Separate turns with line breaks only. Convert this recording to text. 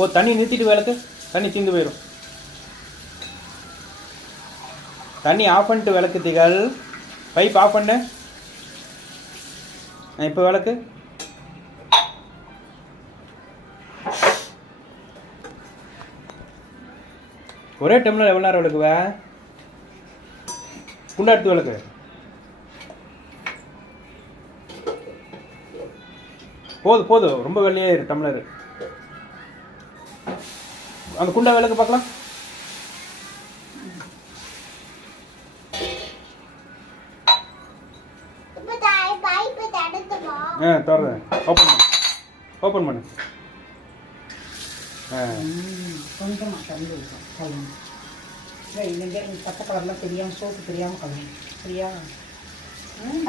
ஓ தண்ணி நிறுத்திட்டு விளக்கு. தண்ணி தீந்து போயிடும் தண்ணி ஆஃப் பண்ணிட்டு விளக்கு திகழ் பைப் ஆஃப் பண்ணு. இப்போ விளக்கு. ஒரே டம்ளர் எவ்வளோ நேரம் விளக்குவ? குண்டா எடுத்து விளக்கு. போதும் போதும் ரொம்ப வெள்ளையே டம்ளர் அந்த குண்டா விளக்கு பார்க்கலாம். ஆ தர்றேன். ஓப்பன் பண்ணு. ஓப்பன் பண்ணு. ஆ.
கொஞ்சமா தண்ணி கலந்து இல்லை பச்சை கலர்லாம் தெரியாமல் சோப்பு தெரியாமல் கலந்து சரியா?